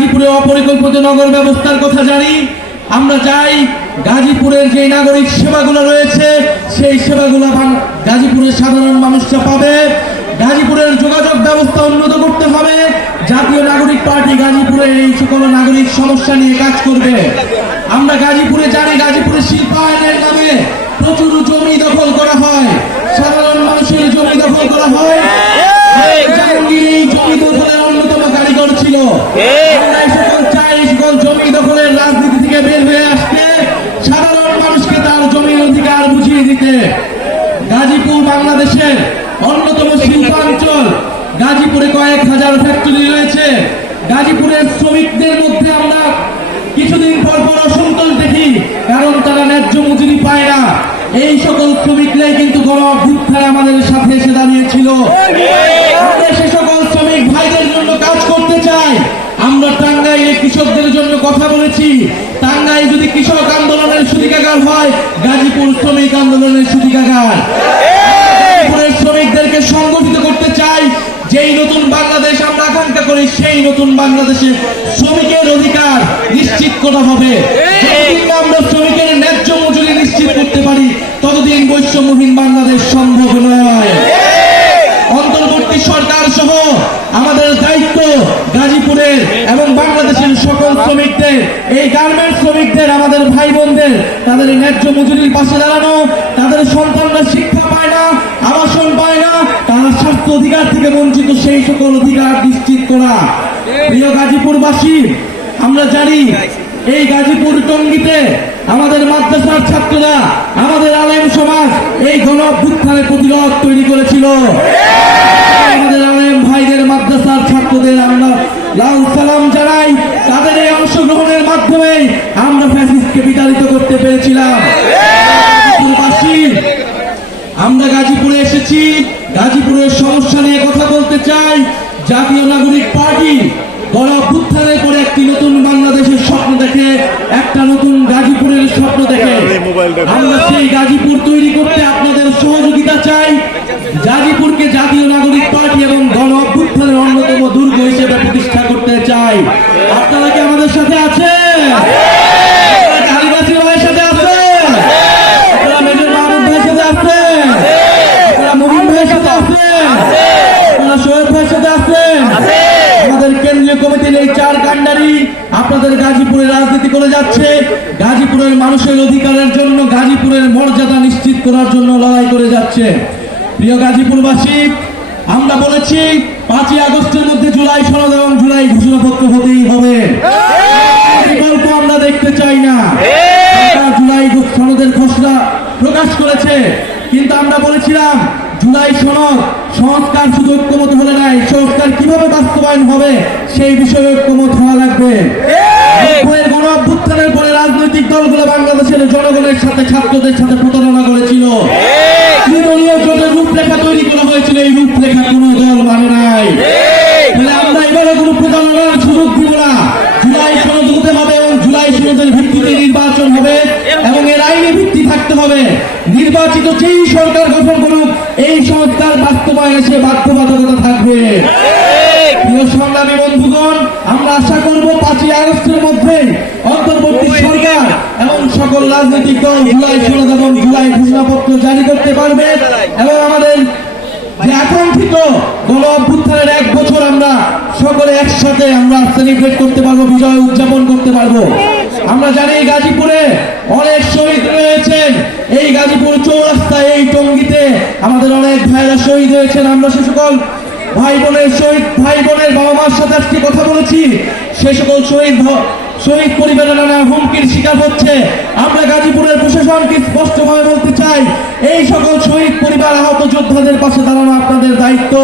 গাজীপুরে অপরিকল্পিত নগর ব্যবস্থার কথা জানি। আমরা চাই গাজীপুরের যে নাগরিক সেবাগুলো রয়েছে, সেই সেবাগুলো গাজীপুরের সাধারণ মানুষরা পাবে। গাজীপুরের যোগাযোগ ব্যবস্থা উন্নত করতে হবে। জাতীয় নাগরিক পার্টি গাজীপুরে এই সকল নাগরিক সমস্যা নিয়ে কাজ করবে। আমরা গাজীপুরে জানি গাজীপুরে শিল্পায়নের ফ্যাক্টরি রয়েছে। গাজীপুরের শ্রমিকদের মধ্যে আমরা কিছুদিন পর পর অসন্তোষ দেখি, কারণ তারা ন্যায্য মজুরি পায় না। এই সকল শ্রমিকরাই কিন্তু গণ অভ্যুত্থানে আমাদের সাথে এসে দাঁড়িয়েছিল। সে সকল শ্রমিক ভাইদের জন্য কাজ করতে চাই। আমরা টাঙ্গাইলে কৃষকদের জন্য কথা বলেছি। টাঙ্গাইল যদি কৃষক আন্দোলনের সুদিকাগার হয়, গাজীপুর শ্রমিক আন্দোলনের সুদিকাগার। সেই নতুন বাংলাদেশে শ্রমিকের অধিকার নিশ্চিত করা হবে। যতদিন আমরা শ্রমিকের ন্যায্য মজুরি নিশ্চিত করতে পারি ততদিন বৈষম্যহীন বাংলাদেশ সম্ভব নয়। অন্তর্বর্তী সরকার সহ আমাদের দায়িত্ব গাজীপুরের এবং বাংলাদেশের সকল শ্রমিকদের এই গার্মেন্টস শ্রমিকদের আমাদের ভাই বোনদের তাদের ন্যায্য মজুরির পাশে দাঁড়ানো তাদের সন্তানরা শিক্ষা পায় না আবাসন পায় না তারা স্বাস্থ্য অধিকার থেকে বঞ্চিত সেই সকল অধিকার নিশ্চিত করা। প্রিয় গাজীপুরবাসী, আমরা জানি এই গাজীপুর টঙ্গিতে আমাদের মাদ্রাসার ছাত্ররা, আমাদের আলেম সমাজ এই গণ অভ্যুত্থানের প্রতিরোধ তৈরি করেছিল। আমাদের আলেম ভাইদের মাদ্রাসার ছাত্রদের আমরা লাল সালাম জানাই। তাদের এই অংশগ্রহণের মাধ্যমে আমরা ফ্যাসিস্টকে বিতাড়িত করতে পেরেছিলাম। আমরা গাজীপুরে এসেছি। গাজীপুরের সমস্যা নিয়ে কথা বলতে চাই। জাতীয় নাগরিক পার্টি গণ অভ্যুত্থানের পরে একটি নতুন বাংলাদেশের স্বপ্ন দেখে একটা নতুন গাজীপুরের স্বপ্ন দেখে। আমরা সেই গাজীপুর তৈরি করতে আপনাদের সহযোগিতা চাই। গাজীপুরকে জাতীয় নাগরিক পার্টি এবং করে যাচ্ছে, গাজীপুরের মানুষের অধিকারের জন্য, গাজীপুরের মর্যাদা নিশ্চিত করার জন্য লড়াই করে যাচ্ছে। প্রিয় গাজীপুরবাসী, আমরা বলেছি, পাঁচই আগস্টের মধ্যে জুলাই সনদ এবং জুলাই ঘোষণাপত্র হতেই হবে। বিকল্প আমরা দেখতে চাই না। জুলাই সনদের ঘোষণা প্রকাশ করেছে, কিন্তু আমরা বলেছিলাম, জুলাই সনদ সংস্কার শুধু ঐক্যমত হলে নাই, সংস্কার কীভাবে বাস্তবায়ন হবে সেই বিষয়ে ঐক্যমত হওয়া লাগবে। দলগুলো বাংলাদেশের জনগণের সাথে ছাত্রদের সাথে প্রতারণা করেছিল। জোটের রূপরেখা তৈরি করা হয়েছিল। এই রূপরেখা কোনো দল মানে নাই। তাহলে আমরা এবারে কোনো প্রতারণার সুযোগ দিব না। জুলাই সনদ হতে হবে এবং জুলাই সনদের ভিত্তিতে নির্বাচন হবে এবং এর আইনি ভিত্তি থাকতে হবে। নির্বাচিত যেই সরকার গঠন করুক এই সংস্কার বাস্তবায়নে সে বাধ্যবাধকতা থাকবে। প্রিয় সংগ্রামী বন্ধুগণ আমরা আশা করব পাঁচই আগস্টের মধ্যে অন্তর্বর্তী সরকার এবং সকল রাজনৈতিক দল জুলাই সনদ এবং জুলাই ঘোষণাপত্র জারি করতে পারবে এবং আমাদের যে আকাঙ্ক্ষিত গণ অভ্যুত্থানের এক বছর আমরা সকলে একসাথে আমরা সেলিব্রেট করতে পারব বিজয় উদযাপন করতে পারব। আমরা জানি এই গাজীপুরে অনেক শহীদ রয়েছেন। এই গাজীপুর চৌরাস্তায় এই টঙ্গিতে আমাদের অনেক ভাইরা শহীদ হয়েছেন। আমরা সে সকল ভাই বোনের শহীদ ভাই বোনের বাবা মার সাথে আজকে কথা বলেছি। সে সকল শহীদ শহীদ পরিবারের নানা হুমকির শিকার হচ্ছে। আমরা গাজীপুরের প্রশাসনকে স্পষ্টভাবে বলতে চাই এই সকল শহীদ পরিবার আহত যোদ্ধাদের পাশে দাঁড়ানো আপনাদের দায়িত্ব।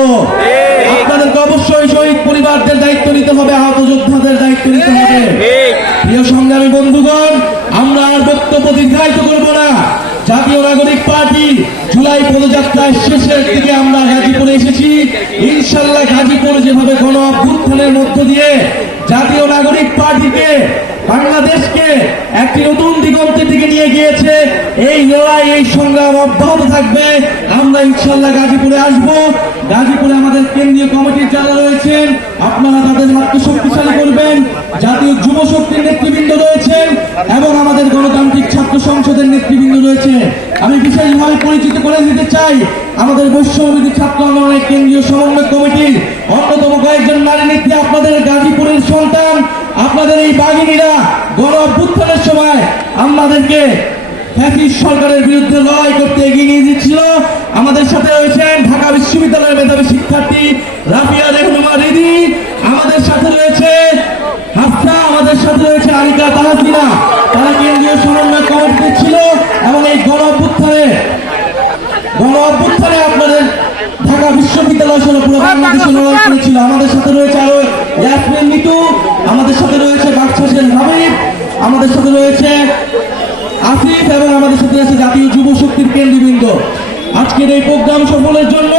আপনাদেরকে অবশ্যই শহীদ পরিবারদের দায়িত্ব নিতে হবে আহত যোদ্ধাদের দায়িত্ব নিতে হবে। প্রিয় সংগ্রামী বন্ধুগণ আমরা আর বক্তব্য দীর্ঘায়িত করব না। জাতীয় নাগরিক পার্টি জুলাই পদযাত্রার শেষের দিকে আমরা গাজীপুরে এসেছি। ইনশাল্লাহ গাজীপুর যেভাবে গণ অভ্যুত্থানের মধ্য দিয়ে জাতীয় নাগরিক পার্টিকে বাংলাদেশকে একটি নতুন দিগন্তের দিকে নিয়ে গিয়েছে, এই লড়াই, এই সংগ্রাম অব্যাহত থাকবে। আমরা ইনশাল্লাহ গাজীপুরে আসব। গাজীপুরে আমাদের কেন্দ্রীয় কমিটির যারা রয়েছেন, আপনারা তাদের হাতকে শক্তিশালী করবেন। জাতীয় যুব শক্তির নেতৃবৃন্দ রয়েছেন এবং আমাদের গণতান্ত্রিক সংসদের নেতৃবৃন্দ রয়েছে। আমি বিশেষভাবে পরিচিত করে দিতে চাই, আমাদের বৈশ্যবিধি ছাত্র আন্দোলনের কেন্দ্রীয় সমন্বয় কমিটির অন্যতম কয়েকজন নারী নেত্রী, আপনাদের গাজীপুরের সন্তান, আপনাদের এই বাঘিনীরা গণ অভ্যুত্থানের সময় আমাদেরকে সরকারের বিরুদ্ধে লড়াই করতে এগিয়ে নিয়ে দিচ্ছিল আমাদের সাথে রয়েছেন ঢাকা বিশ্ববিদ্যালয়ের মেধাবী শিক্ষার্থী রাফিয়া রেহনুমা রিদি। আমাদের সাথে রয়েছে হাফসা, আমাদের সাথে রয়েছে আনিকা তাহাসিনা। এবং এই গণ অভ্যুত্থানে গণ অভ্যুত্থানে আপনাদের ঢাকা বিশ্ববিদ্যালয় সহ পুরো বাংলাদেশে লড়াই করেছিল। আমাদের সাথে রয়েছে আরও ইয়াসমিন মিতু, আমাদের সাথে রয়েছে বাক্সাসের হাবিব, আমাদের সাথে রয়েছে আসিফ এবং আমাদের সাথে আছে জাতীয় যুব শক্তির কেন্দ্রবৃন্দ। আজকের এই প্রোগ্রাম সফলের জন্য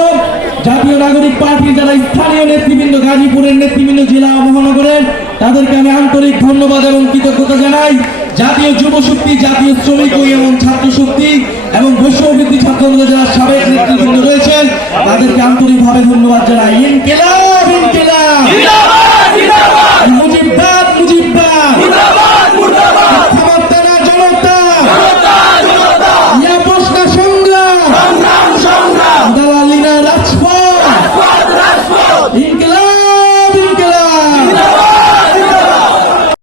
জাতীয় নাগরিক পার্টির যারা স্থানীয় নেতৃবৃন্দ, গাজীপুরের নেতৃবৃন্দ, জেলা মহানগরের, তাদেরকে আমি আন্তরিক ধন্যবাদ এবং কৃতজ্ঞতা জানাই। জাতীয় যুব শক্তি জাতীয় শ্রমিক এবং ছাত্র শক্তি এবং বৈষ্ণবৃত্তি ছাত্র যারা সাবেক নেতৃবৃন্দ রয়েছেন তাদেরকে আন্তরিকভাবে ধন্যবাদ জানাই। ইনকেলাব ইনকেলাব। মুজিবাদ মুজিববাদ